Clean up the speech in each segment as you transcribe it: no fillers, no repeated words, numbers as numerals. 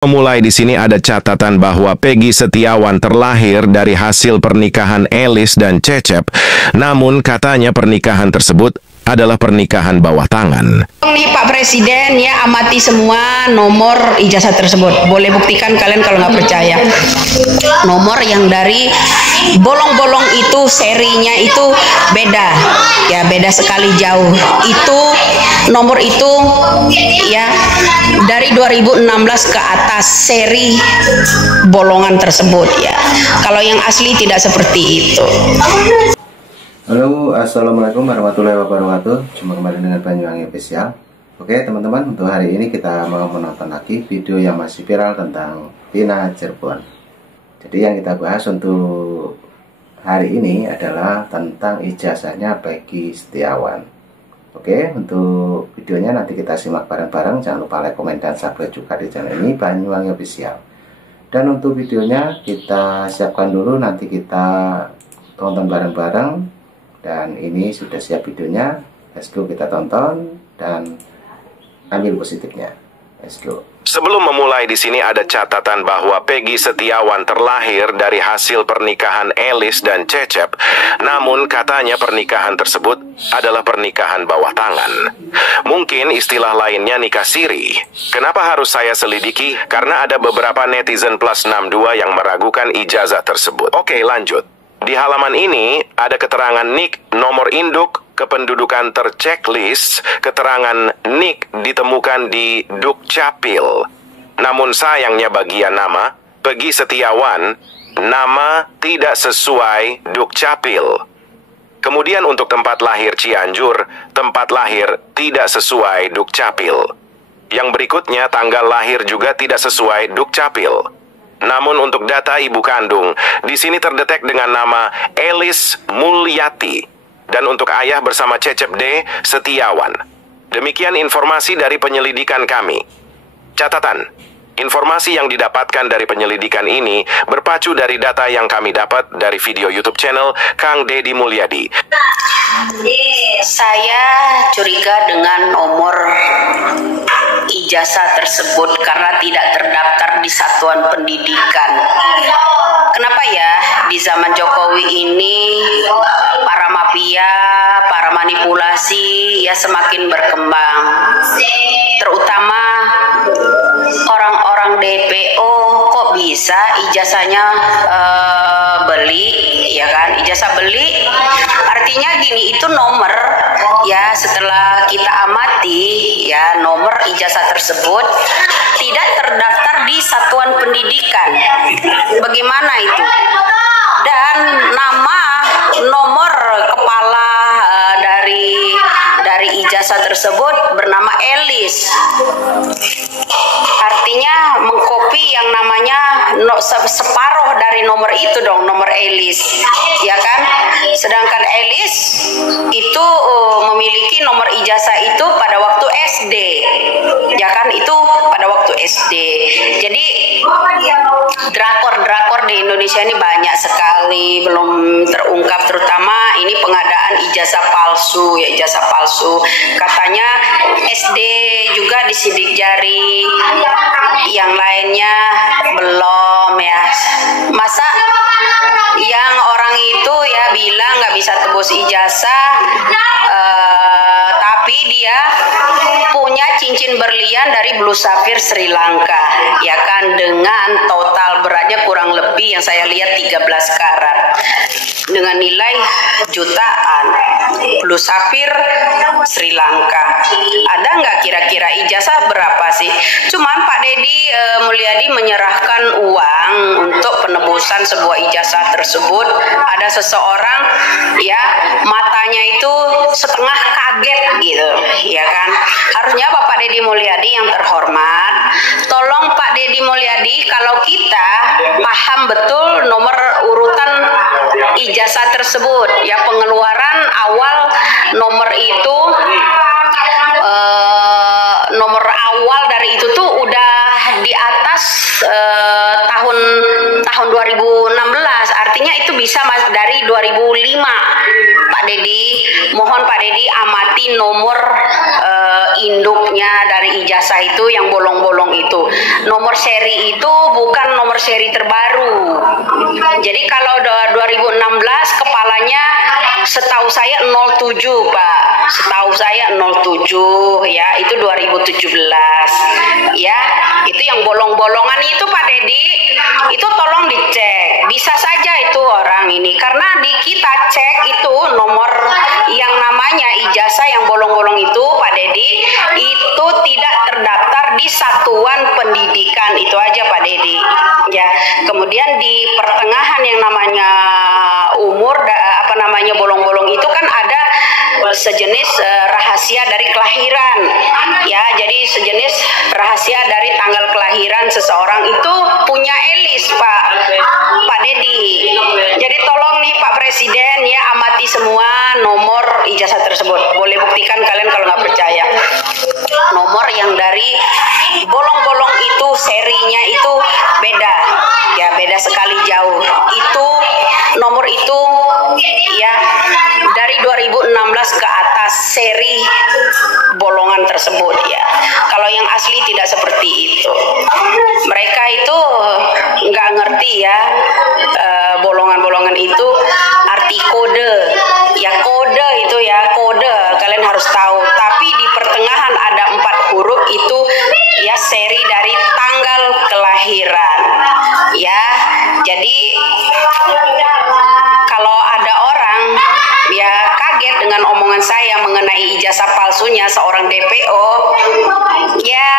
Memulai di sini ada catatan bahwa Peggy Setiawan terlahir dari hasil pernikahan Elis dan Cecep. Namun katanya pernikahan tersebut adalah pernikahan bawah tangan. Nih Pak Presiden ya, amati semua nomor ijazah tersebut. Boleh buktikan kalian kalau nggak percaya. Nomor yang dari bolong-bolong itu serinya itu beda. Ya beda sekali jauh. Itu nomor itu ya dari 2016 ke atas seri bolongan tersebut ya. Kalau yang asli tidak seperti itu. Halo, assalamualaikum warahmatullahi wabarakatuh. Jumpa kembali dengan Banyuwangi Official. Oke teman-teman, untuk hari ini kita mau menonton lagi video yang masih viral tentang Tina Cirebon. Jadi yang kita bahas untuk hari ini adalah tentang ijazahnya Peggy Setiawan. Oke, untuk videonya nanti kita simak bareng-bareng. Jangan lupa like, komen, dan subscribe juga di channel ini Banyuwangi Official. Dan untuk videonya kita siapkan dulu, nanti kita tonton bareng-bareng. Dan ini sudah siap videonya. Let's go, kita tonton dan ambil positifnya. Let's go. Sebelum memulai di sini ada catatan bahwa Peggy Setiawan terlahir dari hasil pernikahan Elis dan Cecep. Namun katanya pernikahan tersebut adalah pernikahan bawah tangan. Mungkin istilah lainnya nikah siri. Kenapa harus saya selidiki? Karena ada beberapa netizen plus 62 yang meragukan ijazah tersebut. Oke, lanjut. Di halaman ini ada keterangan NIK, nomor induk, kependudukan terchecklist, keterangan NIK ditemukan di Dukcapil. Namun sayangnya bagian nama, Peggy Setiawan, nama tidak sesuai Dukcapil. Kemudian untuk tempat lahir Cianjur, tempat lahir tidak sesuai Dukcapil. Yang berikutnya tanggal lahir juga tidak sesuai Dukcapil. Namun untuk data ibu kandung, di sini terdetek dengan nama Elis Mulyati. Dan untuk ayah bersama Cecep D. Setiawan. Demikian informasi dari penyelidikan kami. Catatan, informasi yang didapatkan dari penyelidikan ini berpacu dari data yang kami dapat dari video YouTube channel Kang Deddy Mulyadi. Saya curiga dengan nomor ijazah tersebut karena tidak terdaftar di satuan pendidikan. Kenapa ya di zaman Jokowi ini para mafia, para manipulasi ya semakin berkembang. Terutama orang-orang DPO kok bisa ijazahnya beli, ya kan? Ijazah beli artinya gini, itu nomor ya, setelah kita amati ya nomor ijazah tersebut tidak terdaftar di satuan pendidikan. Bagaimana itu? Dan nama nomor kepala dari ijazah tersebut bernama Elis. Artinya mengcopy yang namanya separuh dari nomor itu dong, nomor Elis, ya kan? Sedangkan Elis itu memiliki nomor ijazah itu pada waktu SD, ya kan? Itu pada waktu SD. Jadi drakor di Indonesia ini banyak sekali belum terungkap, terutama ini pengadaan ijazah palsu ya, ijazah palsu. Katanya SD juga disidik jari, yang lainnya belum ya. Masa yang orang itu ya bilang nggak bisa tebus ijazah, tapi dia punya cincin berlian dari Blue Sapphire Sri Lanka, ya kan, dengan total beratnya kurang lebih yang saya lihat 13 karat dengan nilai jutaan. Blue Sapphire Sri Lanka. Ada nggak kira-kira ijazah berapa sih? Cuman Pak Deddy Mulyadi menyerahkan uang untuk penebusan sebuah ijazah tersebut. Ada seseorang ya matanya itu setengah kaget gitu, ya kan? Harusnya Bapak Deddy Mulyadi yang terhormat, tolong Pak Deddy Mulyadi, kalau kita paham betul nomor urutan ijazah tersebut ya, pengeluaran awal nomor itu, nomor awal dari itu tuh udah di atas tahun 2016, artinya itu bisa dari 2005. Pak Dedi, mohon Pak Dedi amati nomor induknya dari ijazah itu yang bolong-bolong itu. Nomor seri itu bukan nomor seri terbaru. Jadi kalau 2016 kepalanya setahu saya 07 Pak. Setahu saya 07 ya, itu 2017. Ya, itu yang bolong-bolongan itu Pak Dedi, itu tolong dicek. Bisa saja itu orang ini, karena di kita cek itu nomor yang namanya ijazah yang bolong-bolong itu Pak Dedi, itu tidak terdaftar di satuan pendidikan, itu aja Pak Dedi. Ya, kemudian di pertengahan yang namanya umur bolong-bolong itu kan ada sejenis rahasia dari kelahiran. Ya, jadi sejenis rahasia dari tanggal kelahiran seseorang itu punya Elis Pak Dedi. Jadi tolong nih Pak Presiden ya, amati semua nomor ijazah tersebut. Boleh buktikan kalian kalau nggak percaya. Nomor yang dari bolong-bolong itu serinya itu beda. Ya, beda sekali jauh. Itu nomor itu ya dari 2016 ke atas seri bolongan tersebut ya. Kalau yang asli tidak seperti itu. Mereka itu nggak ngerti ya bolongan-bolongan itu arti kode. Ya kode itu ya, kode kalian harus tahu. Tapi di pertengahan ada 4 huruf itu ya seri dari tanggal kelahiran. Ya, jadi kalau ada orang ya kaget dengan omongan saya mengenai ijazah palsunya seorang DPO, ya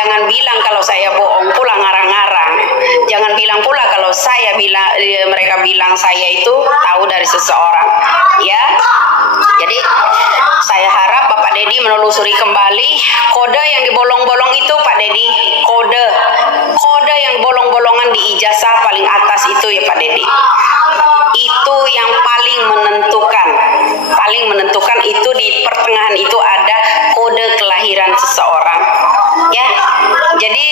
jangan bilang kalau saya bohong pula ngarang-ngarang. Jangan bilang pula kalau saya bilang, mereka bilang saya itu tahu dari seseorang. Ya, jadi saya harap Bapak Dedi menelusuri kembali kode yang dibolong-bolong itu Pak Dedi, kode yang bolong-bolongan di ijazah paling atas itu ya Pak Dedi. Itu yang paling menentukan itu di pertengahan itu ada kode kelahiran seseorang. Ya, jadi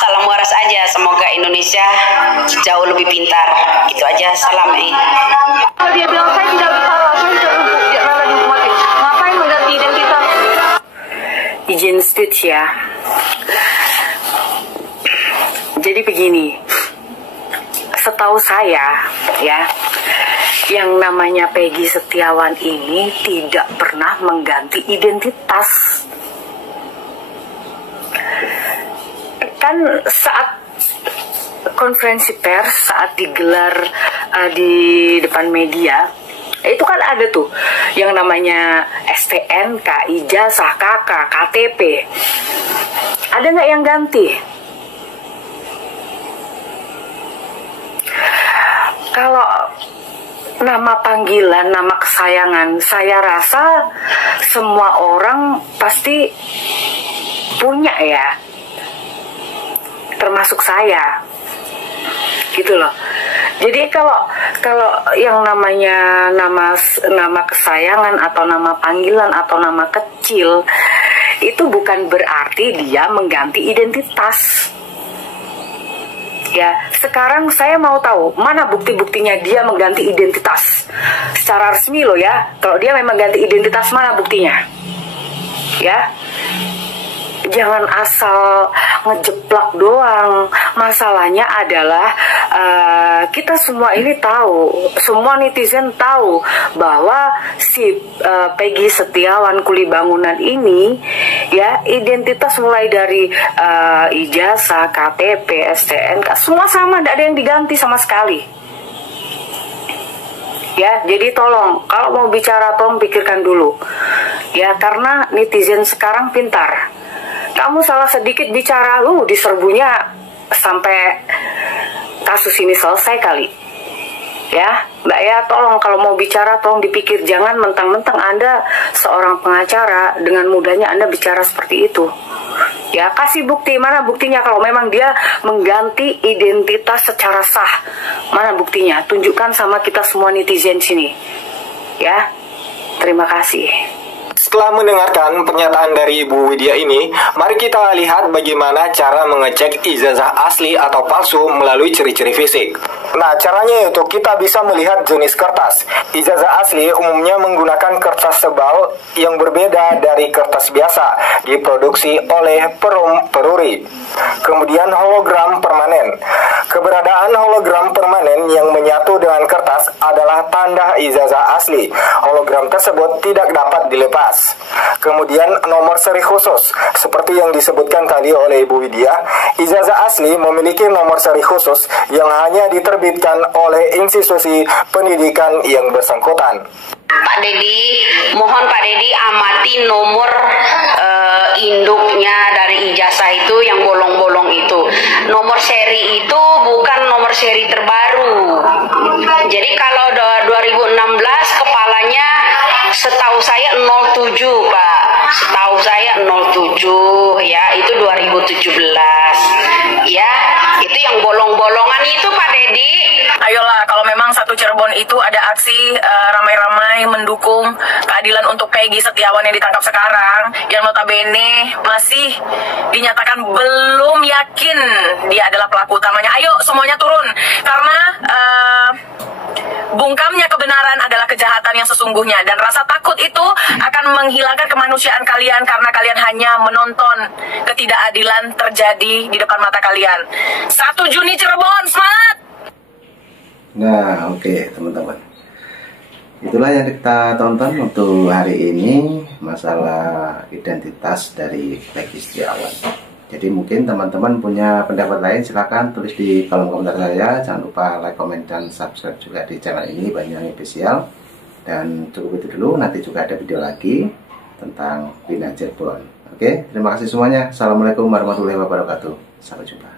salam waras aja, semoga Indonesia jauh lebih pintar. Itu aja, salam. Dia bilang saya tidak bersalah, saya tidak rela dihukum. Ngapain mengganti identitas? Izin speech ya. Jadi begini, setahu saya ya, yang namanya Peggy Setiawan ini tidak pernah mengganti identitas. Kan saat konferensi pers, saat digelar di depan media, itu kan ada tuh yang namanya STNK, ijazah, KK, KTP. Ada nggak yang ganti? Kalau nama panggilan, nama kesayangan, saya rasa semua orang pasti punya ya, termasuk saya, gitu loh. Jadi kalau yang namanya nama kesayangan atau nama panggilan atau nama kecil itu bukan berarti dia mengganti identitas. Ya, sekarang saya mau tahu mana bukti-buktinya dia mengganti identitas secara resmi loh ya. Kalau dia memang ganti identitas, mana buktinya? Ya, jangan asal ngejeplak doang. Masalahnya adalah kita semua ini tahu, semua netizen tahu bahwa si Peggy Setiawan kuli bangunan ini ya, identitas mulai dari ijazah, KTP, STNK semua sama, tidak ada yang diganti sama sekali. Ya, jadi tolong kalau mau bicara tolong pikirkan dulu. Ya, karena netizen sekarang pintar. Kamu salah sedikit bicara, diserbunya sampai kasus ini selesai kali. Ya, Mbak ya, tolong kalau mau bicara tolong dipikir, jangan mentang-mentang Anda seorang pengacara dengan mudahnya Anda bicara seperti itu. Ya, kasih bukti, mana buktinya kalau memang dia mengganti identitas secara sah. Mana buktinya? Tunjukkan sama kita semua netizen sini. Ya, terima kasih. Setelah mendengarkan pernyataan dari Ibu Widya ini, mari kita lihat bagaimana cara mengecek ijazah asli atau palsu melalui ciri-ciri fisik. Nah, caranya yaitu kita bisa melihat jenis kertas. Ijazah asli umumnya menggunakan kertas tebal yang berbeda dari kertas biasa, diproduksi oleh Perum Peruri. Kemudian hologram permanen. Keberadaan hologram permanen yang menyatu dengan kertas adalah tanda ijazah asli. Hologram tersebut tidak dapat dilepas. Kemudian nomor seri khusus. Seperti yang disebutkan tadi oleh Ibu Widya, ijazah asli memiliki nomor seri khusus yang hanya diterbitkan oleh institusi pendidikan yang bersangkutan. Pak Dedi, mohon Pak Dedi amati nomor induknya dari ijazah itu yang bolong-bolong itu. Nomor seri itu bukan nomor seri terbaru. Jadi kalau 2016 kepalanya setahu saya 07 Pak. Setahu saya 07 ya, itu 2017. Ya, itu yang bolong-bolongan itu Pak Dedi. Ayolah, kalau memang satu Cirebon itu ada aksi ramai-ramai mendukung keadilan untuk Peggy Setiawan yang ditangkap sekarang, yang notabene masih dinyatakan belum yakin dia adalah pelaku utamanya. Ayo semuanya turun, karena bungkamnya kebenaran adalah kejahatan yang sesungguhnya, dan rasa takut itu akan menghilangkan kemanusiaan kalian karena kalian hanya menonton ketidakadilan terjadi di depan mata kalian. 1 Juni Cirebon, semangat! Nah, oke teman-teman, itulah yang kita tonton untuk hari ini, masalah identitas dari Peggy Setiawan. Jadi mungkin teman-teman punya pendapat lain, silahkan tulis di kolom komentar saya. Jangan lupa like, comment, dan subscribe juga di channel ini, Banyuwangi Official. Dan cukup itu dulu, nanti juga ada video lagi tentang Pina Cirebon. Oke, terima kasih semuanya. Assalamualaikum warahmatullahi wabarakatuh. Sampai jumpa.